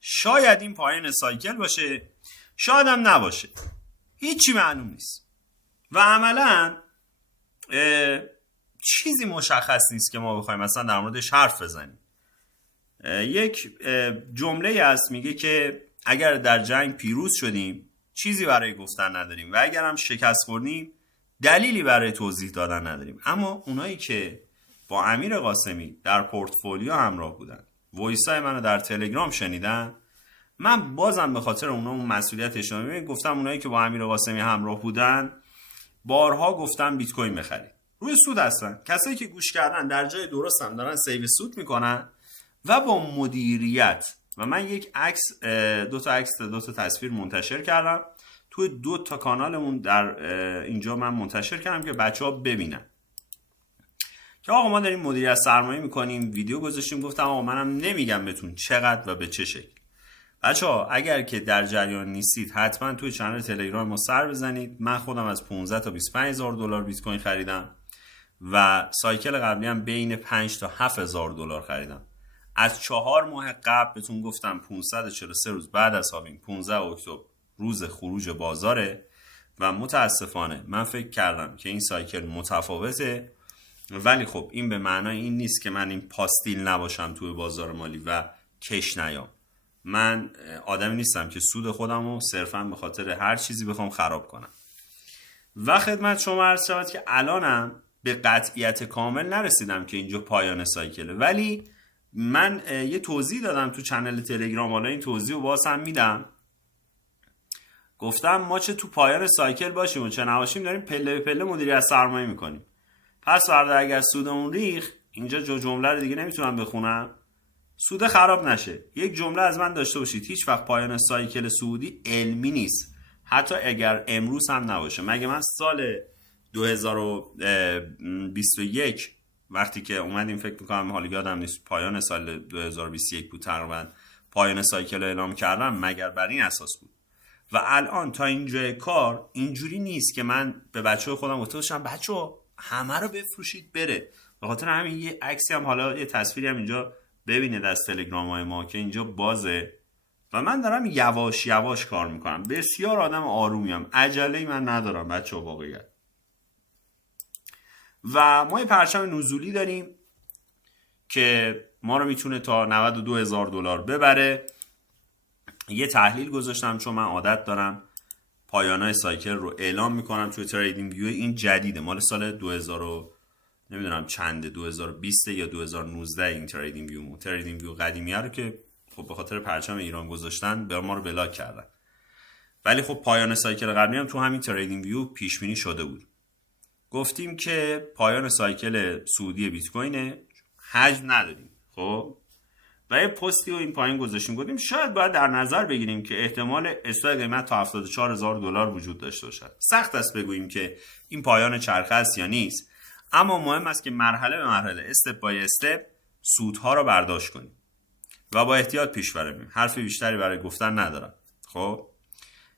شاید این پایان سایکل باشه، شاید هم نباشه، هیچی معلوم نیست و عملا چیزی مشخص نیست که ما بخوایم مثلا در موردش حرف بزنیم. یک جمله هست میگه که اگر در جنگ پیروز شدیم چیزی برای گفتن نداریم و اگر هم شکست خوردیم دلیلی برای توضیح دادن نداریم. اما اونایی که با امیر قاسمی در پورتفولیو همراه بودن، وایسای منو در تلگرام شنیدن، من بازم به خاطر اونا اون مسئولیت اجتماعی گفتم اونایی که با امیر قاسمی همراه بودن بارها گفتم بیت کوین بخرید. روی سود هستن. کسایی که گوش کردن در جای درست هم دارن سیو سود میکنن و با مدیریت. و من یک عکس، دو تا تصویر منتشر کردم توی 2 کانالمون در اینجا من منتشر کردم که بچه‌ها ببینن که آقا ما داریم مدیریت سرمایه میکنیم. ویدیو گذاشتیم، گفتم آقا منم نمیگم بهتون چقدر و به چه شکل. بچه‌ها اگر که در جریان نیستید حتما توی کانال تلگرام ما سر بزنید. من خودم از 15 تا 25 هزار دلار بیت کوین خریدم و سایکل قبلی هم بین 5 تا 7 هزار دلار خریدم. از 4 ماه قبل بهتون گفتم 543 روز بعد از هاوینگ 15 اکتبر روز خروج بازاره و متاسفانه من فکر کردم که این سایکل متفاوته، ولی خب این به معنای این نیست که من این پاستیل نباشم توی بازار مالی و کش نیام. من آدمی نیستم که سود خودم رو صرفا به خاطر هر چیزی بخوام خراب کنم. و خدمت شما عرض شود که الانم به قطعیت کامل نرسیدم که اینجا پایان سایکله، ولی من یه توضیح دادم تو چنل تلگرام، حالا این توضیح رو باز هم میدم. گفتم ما چه تو پایان سایکل باشیم و چه نباشیم داریم پله به پله مدیریت سرمایه میکنیم. پس فردا اگر سودمون ریخ، اینجا جمله رو دیگه نمیتونم بخونم، سود خراب نشه. یک جمله از من داشته باشید، هیچ وقت پایان سایکل سعودی علمی نیست، حتی اگر امروز هم نباشه. مگه من سال 2021 وقتی که اومدیم، فکر میکنم حالا یادم نیست، پایان سال 2021 بود تقریبا، پایان سایکل اعلام کردم، مگر بر این اساس بود؟ و الان تا اینجای کار اینجوری نیست که من به بچه‌ها خودم گفته باشم بچه‌ها همه رو بفروشید بره. به خاطر همین یه عکسی هم، حالا یه تصویری هم اینجا ببینید از تلگرام‌های ما که اینجا بازه و من دارم یواش یواش کار میکنم. بسیار آدم آرومیم، عجله‌ای من ندارم بچه‌ها واقعیت. و ما یه پرچم نزولی داریم که ما رو میتونه تا 92,000 دلار ببره. یه تحلیل گذاشتم چون من عادت دارم پایانای سایکل رو اعلام میکنم توی تریدینگ ویو. این جدیده، مال سال 2000 نمیدونم چنده، 2020 یا 2019. این تریدینگ ویو قدیمیه رو که خب به خاطر پرچم ایران گذاشتن به ما رو بلاک کردن، ولی خب پایان سایکل قبلی هم تو همین تریدینگ ویو پیش بینی شده بود. گفتیم که پایان سایکل سعودی بیت کوینه، حجم نداریم. خب و یه پستی و این پایین گذاشتیم، گفتیم شاید باید در نظر بگیریم که احتمال اصلاح قیمت تا 74,000 دلار وجود داشته باشد. سخت است بگوییم که این پایان چرخه است یا نیست، اما مهم است که مرحله به مرحله، استپ بای استپ سودها رو برداشت کنیم و با احتیاط پیش بریم. حرف بیشتری برای گفتن ندارم. خب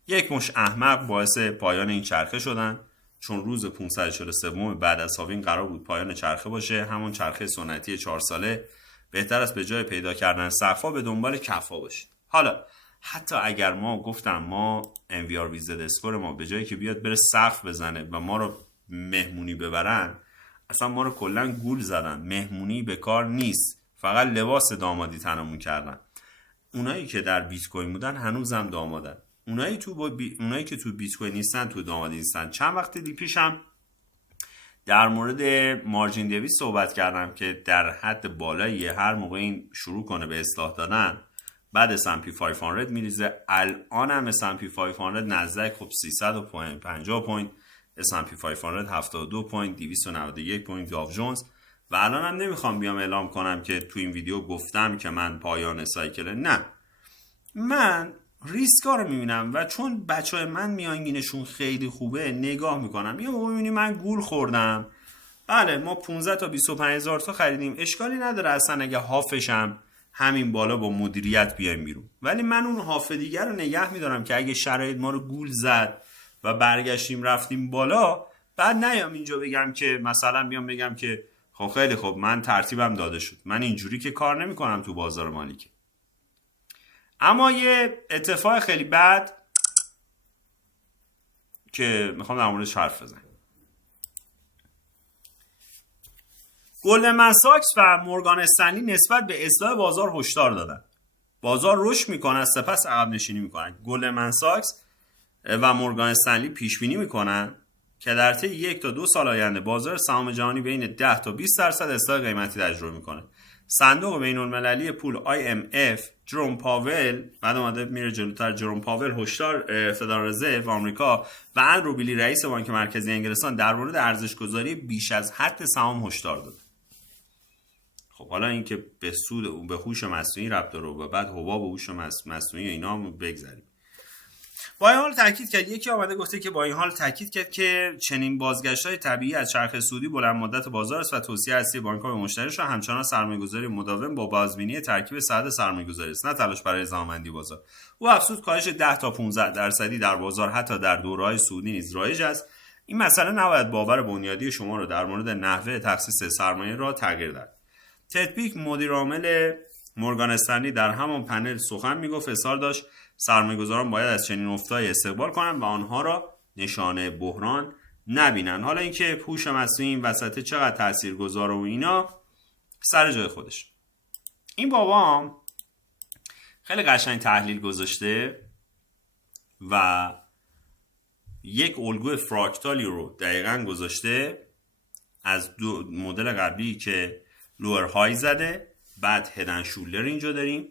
یک مش احمق باعث پایان این چرخه شدن، چون روز 543 بعد از هاوینگ قرار بود پایان چرخه باشه، همون چرخه سنتی 4 ساله. بهتر است به جای پیدا کردن سقف‌ها به دنبال کف‌ها باشید. حالا حتی اگر ما MVR ویزد اسکور ما به جایی که بیاد بره سقف بزنه و ما رو مهمونی ببرن، اصلا ما رو کلا گول زدن. مهمونی به کار نیست، فقط لباس دامادی تنمون کردن. اونایی که در بیت کوین بودن هنوزم دامادن. اونایی که تو بیت کوین نیستن تو دامادی نیستن. چند وقت پیشم در مورد مارجین دیویس صحبت کردم که در حد بالایی هر موقع این شروع کنه به اصلاح دادن بعد S&P 500 میریزه. الان هم S&P 500 نزدیک خب 350 پوینت، S&P 500 72 پوینت، 291 پوینت داو جونز. و الان هم نمیخوام بیام اعلام کنم که تو این ویدیو گفتم که من پایان سایکل، نه، من ریسکا رو میبینم و چون بچهای من میانگینشون خیلی خوبه نگاه میکنم. یا میبینی من گول خوردم، بله ما 15 تا 25 هزار تا خریدیم، اشکالی نداره اصلا اگه هافشم همین بالا با مدیریت بیایم بیرون، ولی من اون هاف دیگر رو نگه میدارم که اگه شرایط ما رو گول زد و برگشتیم رفتیم بالا، بعد نیام اینجا بگم که مثلا بیام بگم که خب خیلی خب من ترتیبم داده شد. من اینجوری که کار نمیکنم تو بازار مالی که. اما یه اتفاق خیلی بد که میخوام در موردش حرف بزنم، گلدمن ساکس و مورگان استنلی نسبت به اصلاح بازار هشدار دادن. بازار رشد میکنه سپس عقب نشینی میکنن. گلدمن ساکس و مورگان استنلی پیش بینی میکنن که در طی 1 تا 2 سال آینده بازار سهام جهانی بین 10 تا 20% اصلاح قیمتی تجربه میکنه. صندوق بین‌المللی پول IMF جروم پاول بعد اومده میره جلوتر، جروم پاول فدرال رزرو آمریکا و اندرو بیلی رئیس بانک مرکزی انگلستان در مورد ارزش‌گذاری بیش از حد سهام هشدار داد. خب حالا اینکه به سود و به هوش مصنوعی ربط داره و بعد حباب و هوش مصنوعی اینا هم بگذاریم. با این حال تاکید کرد، یکی آمده گفته که با این حال تاکید کرد که چنین بازگشت‌های طبیعی از چرخه سودی بلند مدت بازار است و توصیه اصلی بانک‌ها به مشتری‌شان همچنان سرمایه‌گذاری مداوم با بازبینی ترکیب سعد سرمایه‌گذاری است، نه تلاش برای زمانبندی بازار. او افزود کاهش 10 تا 15% در بازار حتی در دوره‌های سودی نیز رایج است. این مسئله نباید باور بنیادی شما را در مورد نحوه تخصیص سرمایه را تغییر دهد. تدپیک مدیر عامل مورگان استنلی در همان پنل سخن میگفت، اصرار داشت سرمایه‌گذاران باید از چنین افتایی استقبال کنند و آنها را نشانه بحران نبینن. حالا اینکه هوش مصنوعی این وسط چقدر تاثیرگذاره و اینا سر جای خودش. این بابا هم خیلی قشنگ تحلیل گذاشته و یک الگوی فراکتالی رو دقیقاً گذاشته از دو مدل قبلی که لور های زده، بعد هدن شولر اینجا داریم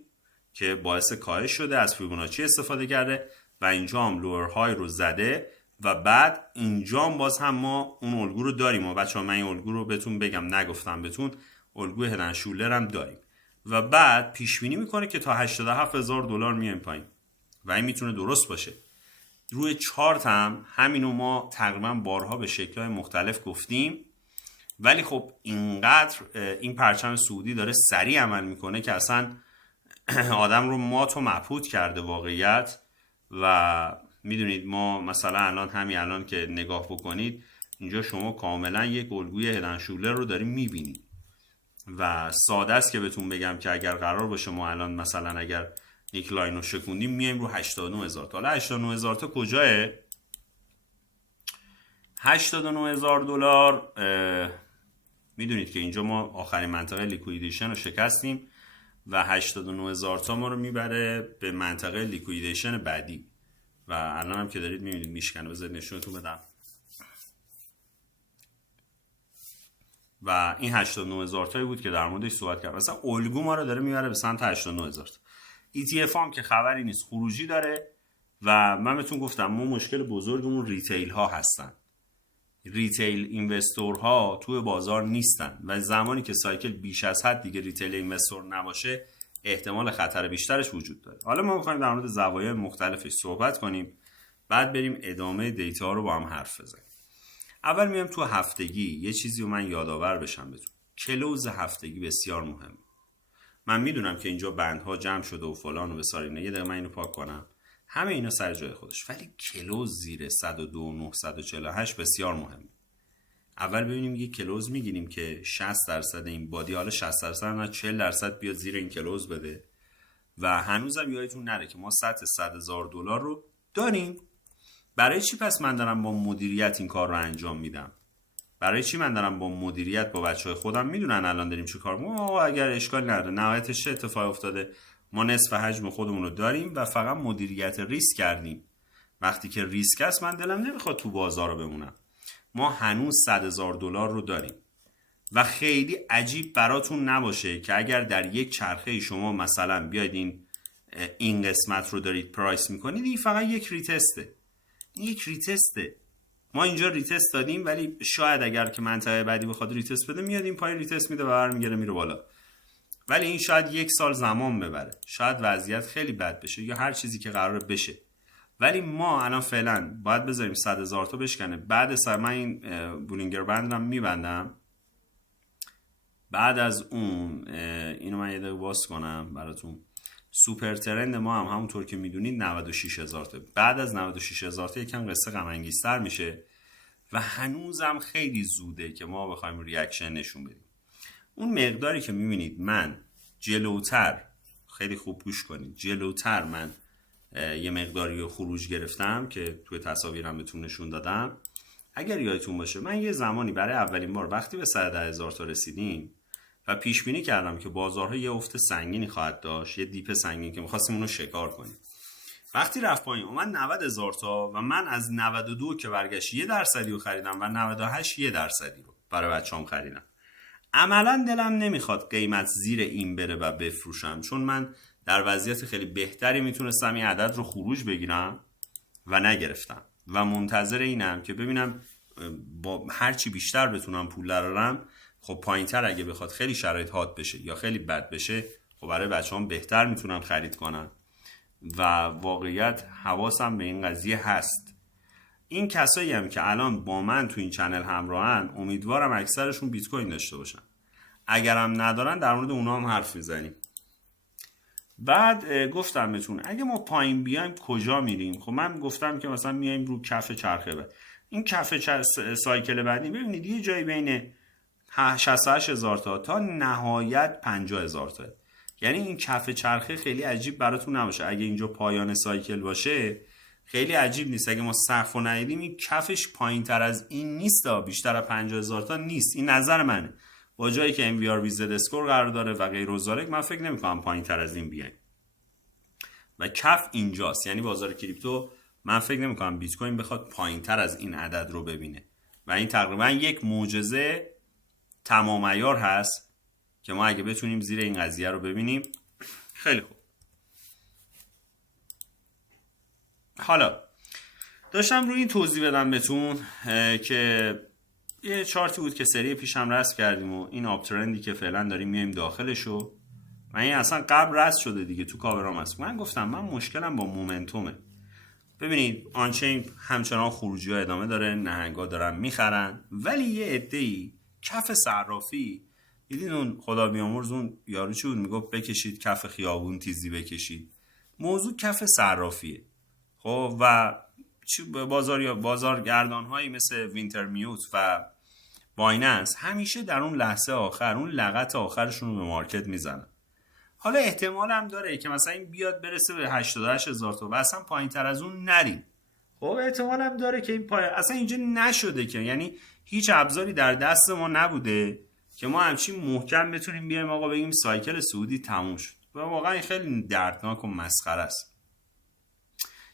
که باعث کاهش شده، از فیبوناچی استفاده کرده و اینجا هم لور های رو زده و بعد اینجا هم باز هم ما اون الگو رو داریم. و بچه ها من این الگو رو بهتون بگم، نگفتم بهتون، الگوی هدن شولر هم داریم و بعد پیش بینی میکنه که تا $87,000 میایم پایین و این میتونه درست باشه. روی چارت هم همینو ما تقریبا بارها به شکل‌های مختلف گفتیم، ولی خب اینقدر این پرچم سعودی داره سریع عمل میکنه که اصلا آدم رو مات و مبهوت کرده واقعیت. و میدونید ما مثلا همین الان که نگاه بکنید اینجا شما کاملا یک الگوی هدن شولر رو داریم میبینید و ساده است که بهتون بگم که اگر قرار باشه ما الان مثلا اگر نیکلاین رو شکوندیم میایم رو 89,000 تا. حالا 89,000 تا کجاه؟ $89,000 میدونید که اینجا ما آخرین منطقه لیکویدیشن رو شکستیم و 89,000 تا ما رو میبره به منطقه لیکویدیشن بعدی و الان هم که دارید میبینید میشکنه. بذارید نشونتون بدم و این 89,000 تایی بود که در موردش صحبت کردم. مثلا الگو ما رو داره میبره به سمت 89,000 تا. ETF هم که خبری نیست، خروجی داره و من بهتون گفتم ما مشکل بزرگمون ریتیل ها هستن. ریتیل اینوستور ها توی بازار نیستن و زمانی که سایکل بیش از حد دیگه ریتیل اینوستور نباشه احتمال خطر بیشترش وجود داره. حالا ما می‌خوایم در مورد زوایای مختلفش صحبت کنیم، بعد بریم ادامه دیتا رو با هم حرف بزنیم. اول میام تو هفتگی یه چیزی رو من یادآور بشم بهتون. کلوز هفتگی بسیار مهمه. من میدونم که اینجا بندها جمع شده و فلان و بسار اینا، یه دقیقه من اینو پاک کنم، همه اینا سر جای خودش، ولی کلوز زیر 102,948 بسیار مهمه. اول ببینیم یه کلوز میگیریم که 60% این بادی، حالا 60% نه 40% بیاد زیر این کلوز بده و هنوزم یادتون نره که ما سطح $100,000 رو داریم. برای چی پس من دارم با مدیریت این کار رو انجام میدم؟ برای چی من دارم با مدیریت با بچهای خودم میدونن الان داریم چی کار میکنیم؟ اگر اشکال نداره نهایتش چه اتفاقی افتاده، ما نصف حجم خودمون رو داریم و فقط مدیریت ریسک کردیم. وقتی که ریسک است من دلم نمیخواد تو بازار رو بمونم. ما هنوز $100,000 رو داریم و خیلی عجیب براتون نباشه که اگر در یک چرخه شما مثلا بیاید این قسمت رو دارید پرایس میکنید، این فقط یک ریتسته. این یک ریتسته. ما اینجا ریتست دادیم ولی شاید اگر که منطقه بعدی بخواد ریتست بده میاد این پای ریتست میده و برمیگره میره بالا، ولی این شاید 1 سال زمان ببره، شاید وضعیت خیلی بد بشه یا هر چیزی که قراره بشه. ولی ما الان فعلا باید بذاریم 100,000 تا بشکنه. بعد من این بولینگر بندم میبندم. بعد از اون اینو من یه دقیقه باز کنم براتون. سوپر ترند ما هم همونطور که میدونید 96,000 تا. بعد از 96,000 تا یکم قصه غم انگیزتر میشه و هنوزم خیلی زوده که ما بخوایم ریاکشن نشون بدیم. اون مقداری که میبینید من جلوتر خیلی خوب گوش کنید. جلوتر من یه مقداری خروج گرفتم که توی تصاویرم بهتون نشون دادم. اگر یادتون باشه من یه زمانی برای اولین بار وقتی به 110,000 تا رسیدیم و پیش بینی کردم که بازارها یه افت سنگینی خواهد داشت، یه دیپ سنگین که می‌خواستیم اونو شکار کنیم. وقتی رفت پایین اومد 90,000 تا و من از 92 که برگشت 1% رو خریدم و 98 1% رو برای بچه‌ام خریدم. عملا دلم نمیخواد قیمت زیر این بره و بفروشم، چون من در وضعیت خیلی بهتری میتونستم این عدد رو خروج بگیرم و نگرفتم و منتظر اینم که ببینم با هرچی بیشتر بتونم پول درارم، خب پایینتر اگه بخواد خیلی شرایط حاد بشه یا خیلی بد بشه، خب برای بچه‌ام بهتر میتونم خرید کنم. و واقعیت حواسم به این قضیه هست. این کسایی هم که الان با من تو این چنل همراهن، امیدوارم اکثرشون بیت کوین داشته باشن. اگرم ندارن در مورد اونا هم حرف میزنیم. بعد گفتم بهتون اگه ما پایین بیایم کجا میریم. خب من گفتم که مثلا میایم رو کف چرخه بعد. این کف سایکل بعدی ببینید یه جایی بین 68,000 تا نهایت 50,000 تا. یعنی این کف چرخه خیلی عجیب براتون نباشه. اگه اینجا پایان سایکل باشه خیلی عجیب نیست. اگه ما سقف رو ندیدیم این کفش پایین تر از این نیست، بیشتر از 50,000 تا نیست. این نظر منه. با جایی که MVRV Z اسکور قرار داره و غیر و ذالک، من فکر نمی‌کنم پایین تر از این بیایم. و کف اینجاست. یعنی بازار کریپتو من فکر نمی‌کنم بیت کوین بخواد پایین تر از این عدد رو ببینه. و این تقریبا یک معجزه تمام عیار هست که ما اگه بتونیم زیر این قضیه رو ببینیم. خیلی خوب. حالا داشتم روی این توضیح بدم بهتون که یه چارتی بود که سری پیش هم رسم کردیم و این آپ ترندی که فعلا داریم میایم داخلشو و این اصلا قبل رسم شده دیگه، تو کاورام هست. من گفتم من مشکلم با مومنتومه. ببینید آنچین همچنان خروجی ها ادامه داره، نهنگا دارن میخرن، ولی یه عده‌ای کف صرافی، دیدین اون خدا بیامرز اون یارو چی بود میگفت بکشید کف خیابون تیزی بکشید. موضوع کف صرافیه. خب و بازارگردان هایی مثل وینتر میوت و بایننس همیشه در اون لحظه آخر اون لغت آخرشون رو به مارکت میزنن. حالا احتمال هم داره که مثلا این بیاد برسه به 88,000 تا و اصلا پایین تر از اون نریم. خب احتمال هم داره که این اصلا اینجا نشده که، یعنی هیچ ابزاری در دست ما نبوده که ما همچین محکم بتونیم بیایم آقا بگیم سایکل سعودی تموم شد. و واقعا این خیلی دردناک و مسخره است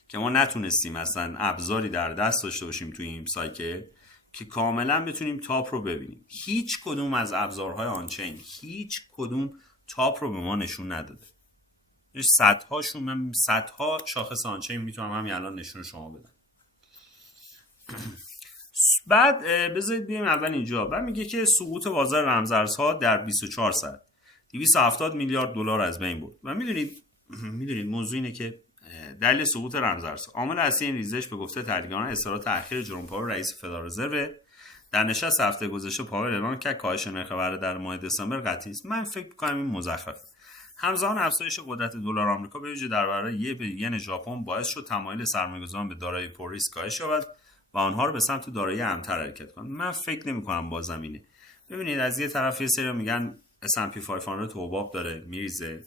که ما نتونستیم اصلا ابزاری در دست داشته باشیم توی این سایکل که کاملا بتونیم تاپ رو ببینیم. هیچ کدوم از ابزارهای آنچین هیچ کدوم تاپ رو به ما نشون نداده. صدها شاخص آنچین میتونم همین الان نشون شما بدم. بعد بذارید بیایم اول اینجا. بعد میگه که سقوط بازار رمزارزها در 24 ساعت 270 میلیارد دلار از بین برد. و میدونید موضوع اینه که دلیل سقوط رمزارزها، عامل اصلی این ریزش به گفته تحلیلگران اصرار تأخیر جروم پاور رئیس فدرال رزرو در نشست هفته گذشته. پاور اعلام کرد کاهش نرخ بهره در ماه دسامبر قطعی است. من فکر می‌کنم این مزخرفه. همزمان افزایش قدرت دلار آمریکا به ویژه در برابر ین ژاپن باعث شد تمایل سرمایه‌گذاران به دارایی پر ریسک کاهش یابد و آنها رو به سمت دارایی امن‌تر حرکت کنند. من فکر نمی‌کنم با زمینه. ببینید از یه طرف یه سری میگن S&P 500 حباب داره میریزه.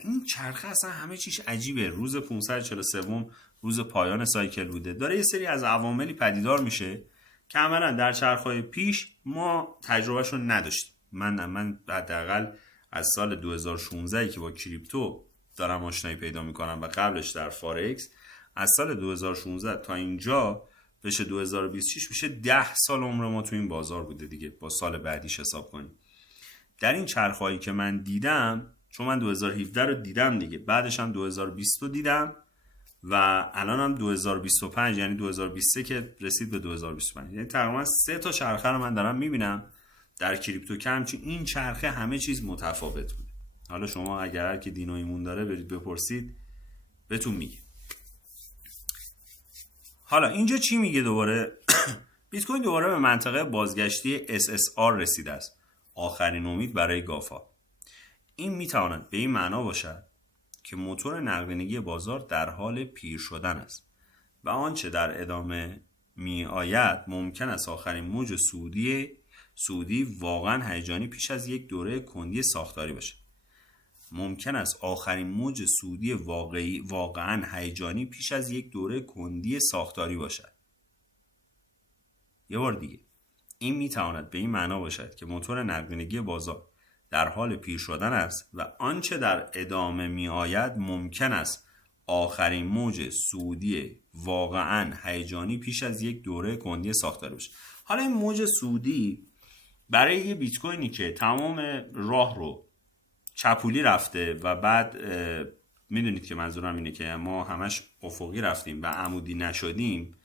این چرخه اصلا همه چیش عجیبه. روز 543 روز پایان سایکل بوده. داره یه سری از عواملی پدیدار میشه که عملاً در چرخهای پیش ما تجربهشو نداشتیم. من حداقل از سال 2016 که با کریپتو دارم آشنایی پیدا میکنم و قبلش در فارکس، از سال 2016 تا اینجا بشه 2026 میشه 10 سال عمر ما تو این بازار بوده دیگه، با سال بعدیش حساب کنیم. در این چرخهایی که من دیدم، چون من 2017 رو دیدم دیگه، بعدش هم 2020 رو دیدم و الان هم 2025 یعنی 2023 که رسید به 2025، یعنی تقریبا 3 تا چرخه رو من دارم میبینم در کریپتو که همچین این چرخه همه چیز متفاوت بوده. حالا شما اگر هر که دین و ایمون داره برید بپرسید بهتون میگه. حالا اینجا چی میگه دوباره؟ بیت کوین دوباره به منطقه بازگشتی SSR رسیده است، آخرین امید برای گافا. این میتواند به این معنا باشد که موتور نقدینگی بازار در حال پیر شدن است و آنچه در ادامه می آید ممکن است آخرین موج سعودی واقعا هیجانی پیش از یک دوره کندی ساختاری باشه. ممکن است آخرین موج صعودی واقعا هیجانی پیش از یک دوره کندی ساختاری باشد. یه بار دیگه، این میتواند به این معنا باشد که موتور نقدینگی بازار در حال پیر شدن است و آنچه در ادامه می آید ممکن است آخرین موج صعودی واقعا هیجانی پیش از یک دوره کندی ساختاری باشه. حالا این موج صعودی برای یه بیت کوینی که تمام راه رو چپولی رفته و بعد میدونید که منظورم اینه که ما همش افقی رفتیم و عمودی نشدیم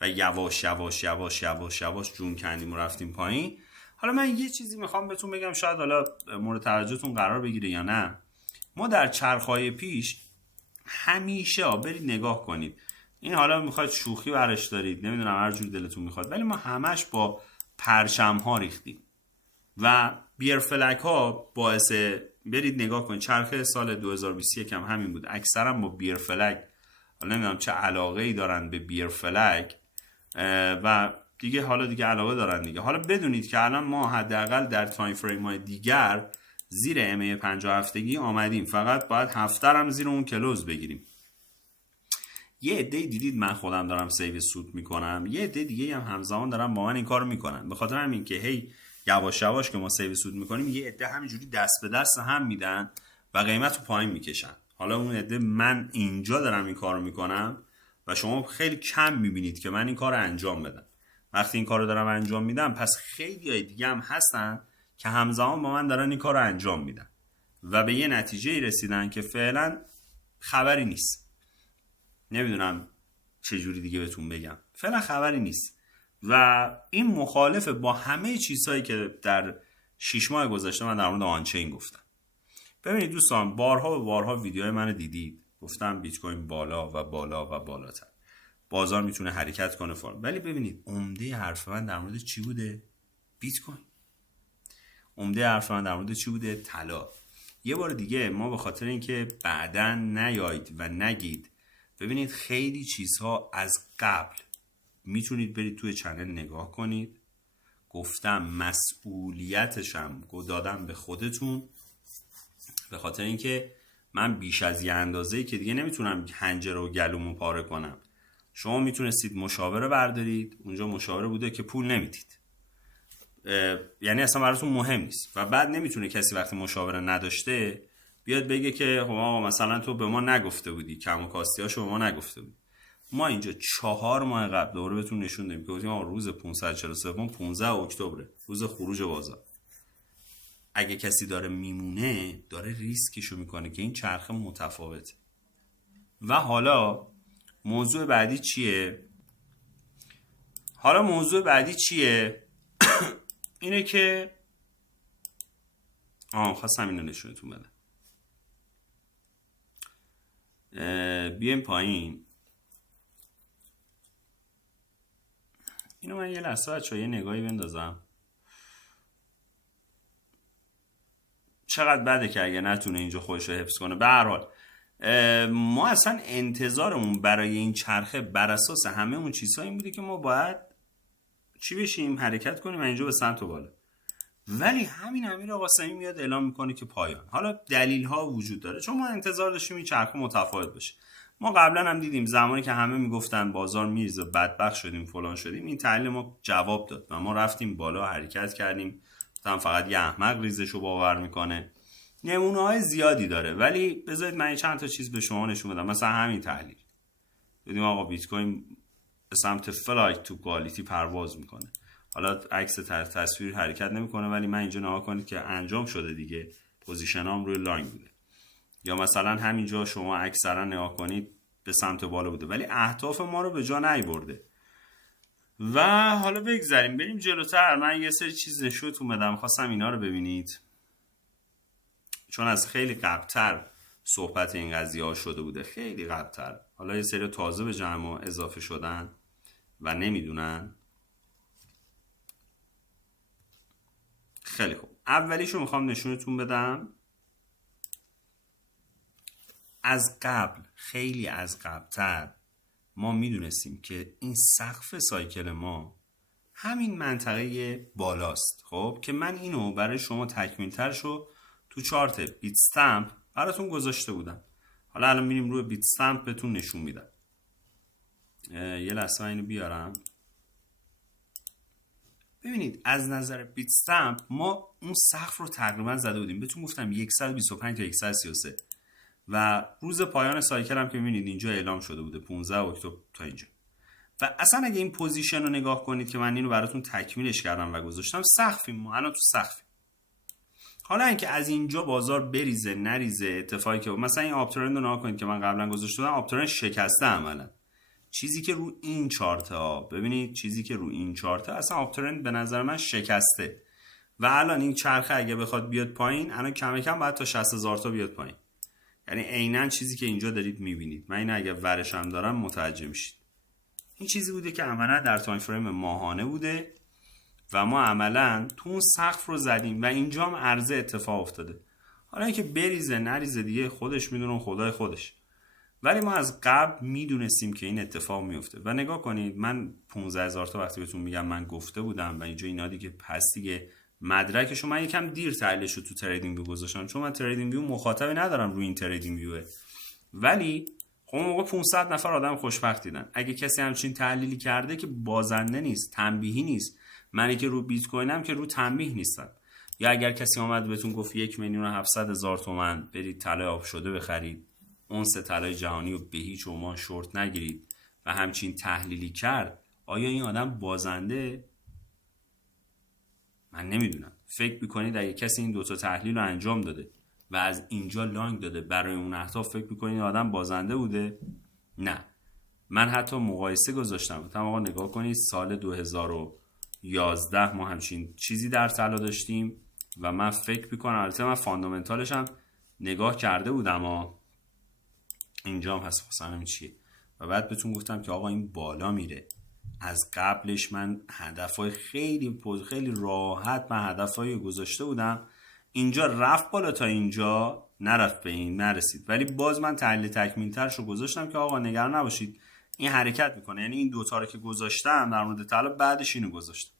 و یواش یواش یواش یواش یواش جون کندیم و رفتیم پایین. حالا من یه چیزی میخوام بهتون بگم، شاید حالا مورد توجهتون قرار بگیره یا نه. ما در چرخهای پیش همیشه برید نگاه کنید، این حالا میخواید شوخی برش دارید، نمیدونم هر جور دلتون میخواد، ولی ما همش با پرچم ها ریختیم و بیر فلک ها باعث، برید نگاه کنید چرخه سال 2021 هم همین بود، اکثرا با بیر فلک، حالا نمیدونم چه علاقه ای دارن به بیر فلک و دیگه حالا دیگه علاقه دارن دیگه. حالا بدونید که الان ما حداقل در تایم فریم های دیگر زیر ام 50 هفتگی آمدیم، فقط باید هفته هم زیر اون کلوز بگیریم. یه عده دیدید من خودم دارم سیو سود میکنم، یه عده دیگه هم همزمان دارم با من این کارو میکنن. به خاطر همین که هی یواش یواش که ما سیو سود میکنیم، یه عده همینجوری دست به دست هم میدن و قیمت رو پایین میکشن. حالا اون عده، من اینجا دارم این کارو میکنم و شما خیلی کم میبینید که من این کارو انجام بدم. وقتی این کارو دارم انجام میدم، پس خیلی دیگه هم هستن که همزمان با من دارن این کارو انجام میدن و به یه نتیجه رسیدن که فعلا خبری نیست. نمیدونم چه جوری دیگه بهتون بگم، فعلا خبری نیست و این مخالفه با همه چیزهایی که در 6 ماه گذشته من در مورد آنچین گفتم. ببینید دوستان، بارها و بارها ویدیوهای منو دیدید، گفتم بیت کوین بالا و بالا و بالاتر، بازار میتونه حرکت کنه فلان، ولی ببینید عمده حرف من در مورد چی بوده؟ بیت کوین. عمده حرف من در مورد چی بوده؟ طلا. یه بار دیگه ما به خاطر اینکه بعداً نیایید و نگید، ببینید خیلی چیزها از قبل میتونید برید توی چنل نگاه کنید. گفتم مسئولیتشم دادم به خودتون، به خاطر اینکه من بیش از یه اندازه‌ای که دیگه نمیتونم حنجره و گلومو پاره کنم. شما میتونستید مشاوره بردارید، اونجا مشاوره بوده که پول نمیدید، یعنی اصلا براتون مهم نیست و بعد نمیتونه کسی وقتی مشاوره نداشته بیاد بگه که خب آقا مثلا تو به ما نگفته بودی، کم و کاستیاشو به ما نگفته بودی. ما اینجا 4 ماه قبل دوره بهتون نشون دادیم که گفتیم آقا روز 543 15 اکتبر روز خروج بازار، اگه کسی داره میمونه داره ریسکشو میکنه که این چرخه متفاوته. و حالا موضوع بعدی چیه؟ اینه که خواستم اینو نشونتون بدم. بیایم پایین. اینو من یه لحظه بچه‌ها یه نگاهی بندازم. چقدر بده که اگه نتونه اینجا خودش رو حفظ کنه. به هر حال ما اصلا انتظارمون برای این چرخه بر اساس همه اون چیزها این بوده که ما باید چی بشیم؟ حرکت کنیم اینجا به سمت بالا. ولی همین امیر قاسمی میاد اعلام میکنه که پایان. حالا دلیل ها وجود داره، چون ما انتظار داشتیم این چرخه متفاوت باشه. ما قبلا هم دیدیم زمانی که همه میگفتن بازار میریزه، بدبخت شدیم، فلان شدیم، این تحلیل ما جواب داد و ما رفتیم بالا، حرکت کردیم. فقط یه احمق ریزشو باور میکنه. نمونه های زیادی داره، ولی بذارید من چند تا چیز به شما نشون بدم. مثلا همین تحلیل دیدیم آقا بیت کوین به سمت فلایت تو کوالیتی پرواز میکنه. حالا عکس تصویر حرکت نمیکنه، ولی من اینجا نگاه کنید که انجام شده دیگه، پوزیشنام روی لاین بوده. یا مثلا همینجا شما اکثرا نگاه کنید به سمت بالا بوده، ولی اهداف ما رو به جا نیاورده. و حالا بگذاریم بریم جلوتر. من یه سری چیز نشونتون بدم، خواستم اینا رو ببینید چون از خیلی قبل‌تر صحبت این قضیه ها شده بوده، خیلی قبل‌تر. حالا یه سری تازه به جمع اضافه شدن و نمیدونن. خیلی خوب، اولیشو میخوام نشونتون بدم. از قبل، خیلی از قبل‌تر ما میدونستیم که این سقف سایکل ما همین منطقه بالاست. خب که من اینو برای شما تکمیل‌ترشو تو چارت بیت استمپ براتون گذاشته بودم. حالا الان میریم روی بیت استمپ بهتون نشون میدم. یه لحظه اینو بیارم. ببینید از نظر بیت استمپ ما اون سقف رو تقریبا زده بودیم. بهتون گفتم 125 تا 133 و روز پایان سایکل هم که میبینید اینجا اعلام شده بوده 15 اکتبر تا اینجا. و اصلا اگه این پوزیشن رو نگاه کنید که من اینو براتون تکمیلش کردم و گذاشتم، سقفیم ما الان تو سقفیم. حالا اینکه از اینجا بازار بریزه نریزه، اتفاقی که مثلا این آپ ترند رو نگاه کنید که من قبلا گذاشته بودم، آپ ترند شکسته عملا. چیزی که رو این چارت ها ببینید، چیزی که رو این چارت ها اصلا آپ ترند به نظر من شکسته و الان این چرخه اگه بخواد بیاد پایین، الان کم کم باید تا 60000 تا بیاد پایین. یعنی عیناً چیزی که اینجا دارید میبینید. من این اگه ورش هم دارم متوجه میشید. این چیزی بوده که عملا در تایم فریم ماهانه بوده و ما عملا تو اون سقف رو زدیم و اینجا هم عرضه اتفاق افتاده. حالا اینکه بریزه نریزه دیگه خودش میدونه، خدای خودش. ولی ما از قبل میدونستیم که این اتفاق میفته و نگاه کنید من 15000 تا وقتی بهتون میگم من گفته بودم و اینجا اینا دیگه پس دیگه مدرکشو من یکم دیر تحلیلشو تو تریدینگ ویو گذاشتم، چون من تریدینگ ویو مخاطبی ندارم روی این تریدینگ ویو. ولی خب موقع 500 نفر آدم خوشبخت دیدن. اگه کسی همچین تحلیلی کرده که بازنده نیست، تنبیهی نیست. منی که رو بیت کوینم که رو تنبیه نیستم. یا اگر کسی اومد بهتون گفت 1,700,000 تومان برید طلای آب شده بخرید، اونس طلای جهانی رو به هیچ عنوان شورت نگیرید و همچین تحلیلی کرد، آیا این آدم بازنده؟ من نمیدونم. فکر میکنید اگه کسی این دوتا تحلیل رو انجام داده و از اینجا لانگ داده برای اون اهداف، فکر میکنید آدم بازنده بوده؟ نه. من حتی مقایسه گذاشتم. گفتم آقا نگاه کنید سال 2011 ما همچین چیزی در طلا داشتیم و من فکر میکنم، البته من فاندامنتالش هم نگاه کرده بودم اینجا هم هست مثلا چیه و بعد بهتون گفتم که آقا این بالا میره. از قبلش من هدفای خیلی راحت من هدفای گذاشته بودم، اینجا رفت بالا تا اینجا نرفت به این نرسید، ولی باز من تحلیل تکمیل‌ترش رو گذاشتم که آقا نگران نباشید این حرکت میکنه. یعنی این دوتا رو که گذاشتم در مورد طلا، بعدش اینو گذاشتم.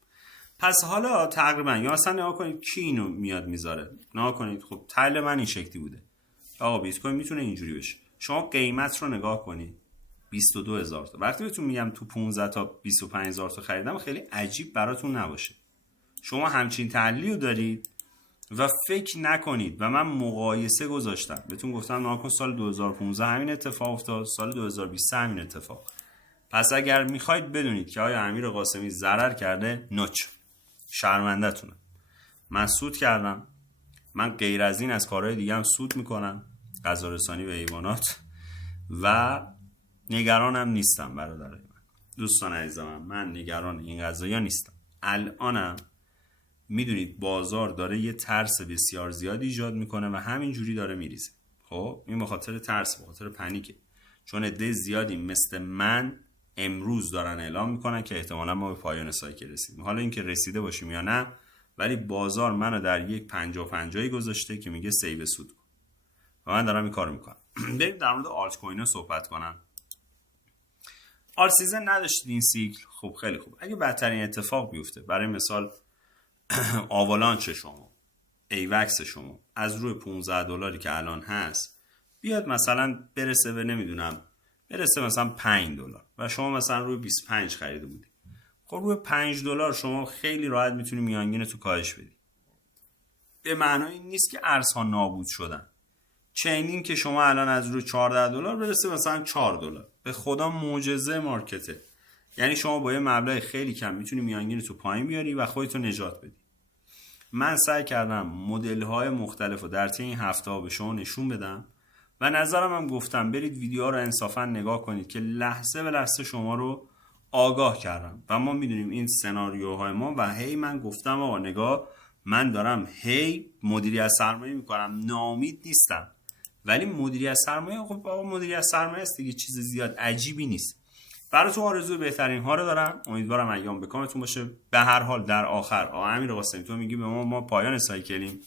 پس حالا تقریبا یا مثلا نگاه کنید کی اینو میاد میذاره، نگاه کنید خب تحلیل من این شکلی بوده آقا بیت کوین میتونه اینجوری بشه. شما قیمت رو نگاه کنید 22,000 تا. وقتی بهتون میگم تو 15 تا 25,000 تا خریدم، خیلی عجیب براتون نباشه. شما همچین تحلیلی رو دارید و فکر نکنید و من مقایسه گذاشتم بهتون گفتم ناکن سال 2015 همین اتفاق افتاد، سال 2020 همین اتفاق. پس اگر میخواید بدونید که آیا امیر قاسمی ضرر کرده، نوچ شرمنده تونه. من سود کردم، من غیر از این از کارهای دیگه هم سود میکنم، غذا رسانی به حیوانات، و نگرانم نیستم برادرای من. دوستان عزیزم من نگران این قضایا نیستم. الانم میدونید بازار داره یه ترس بسیار زیادی ایجاد میکنه و همینجوری داره میریزه. خب این به خاطر ترس، به خاطر پنیکه، چون عده زیادی مثل من امروز دارن اعلام میکنن که احتمالا ما به پایان سایکل رسیدیم. حالا اینکه رسیده باشیم یا نه، ولی بازار منو در یک 50-50 گذاشته که میگه سیو سود کن و من دارم این کارو میکنم. بریم در مورد آلت کوین ها صحبت کنم. آل سیزن نداشتید این سیکل، خب خیلی خوب. اگه بدترین اتفاق بیفته، برای مثال آوالانچ شما، ایوکس شما از روی 15 دلاری که الان هست بیاد مثلا برسه به نمیدونم برسه مثلا 5 دلار و شما مثلا روی 25 خریده بودی، خب روی 5 دلار شما خیلی راحت میتونی میانگین تو کاهش بدی. به معنای این نیست که ارزها نابود شدن. چنین که شما الان از روی 14 دلار برسه مثلا 4 دلار، به خدا معجزه مارکته. یعنی شما با یه مبلغ خیلی کم میتونی میانگین تو پایین بیاری و خودتو نجات بدی. من سعی کردم مدل‌های مختلف رو در طی این هفته‌ها به شما نشون بدم و نظرم هم گفتم برید ویدیوها رو انصافا نگاه کنید که لحظه به لحظه شما رو آگاه کردم و ما میدونیم این سناریوهای ما و هی من گفتم آقا نگاه، من دارم هی مدیریت سرمایه میکنم، ناامید نیستم، ولی مدیریت سرمایه خب آقا مدیریت سرمایه است دیگه، چیز زیاد عجیبی نیست. براتون آرزوی بهترین ها رو دارم، امیدوارم ایام به کامتون باشه. به هر حال در آخر امیر قاسمی تو میگی به ما پایان سایکلیم،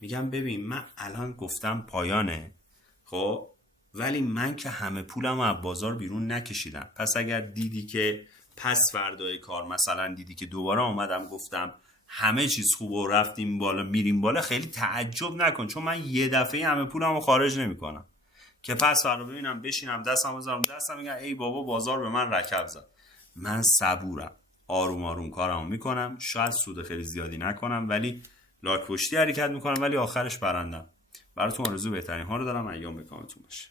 میگم ببین من الان گفتم پایانه، خب ولی من که همه پولم از بازار بیرون نکشیدم. پس اگر دیدی که پس فردای کار مثلا دیدی که دوباره آمدم گفتم همه چیز خوبه و رفتیم بالا میریم بالا، خیلی تعجب نکن، چون من یه دفعه همه پولمو خارج نمیکنم که پس فردا ببینم بشینم دستم بذارم دستم میگم ای بابا بازار به من رکب زد. من صبورم، آروم آروم کارمو میکنم، شاید سود خیلی زیادی نکنم ولی لاک پشتی حرکت میکنم، ولی آخرش برندم. براتون آرزو بهترین ها رو دارم، ایام به کامتون باشه.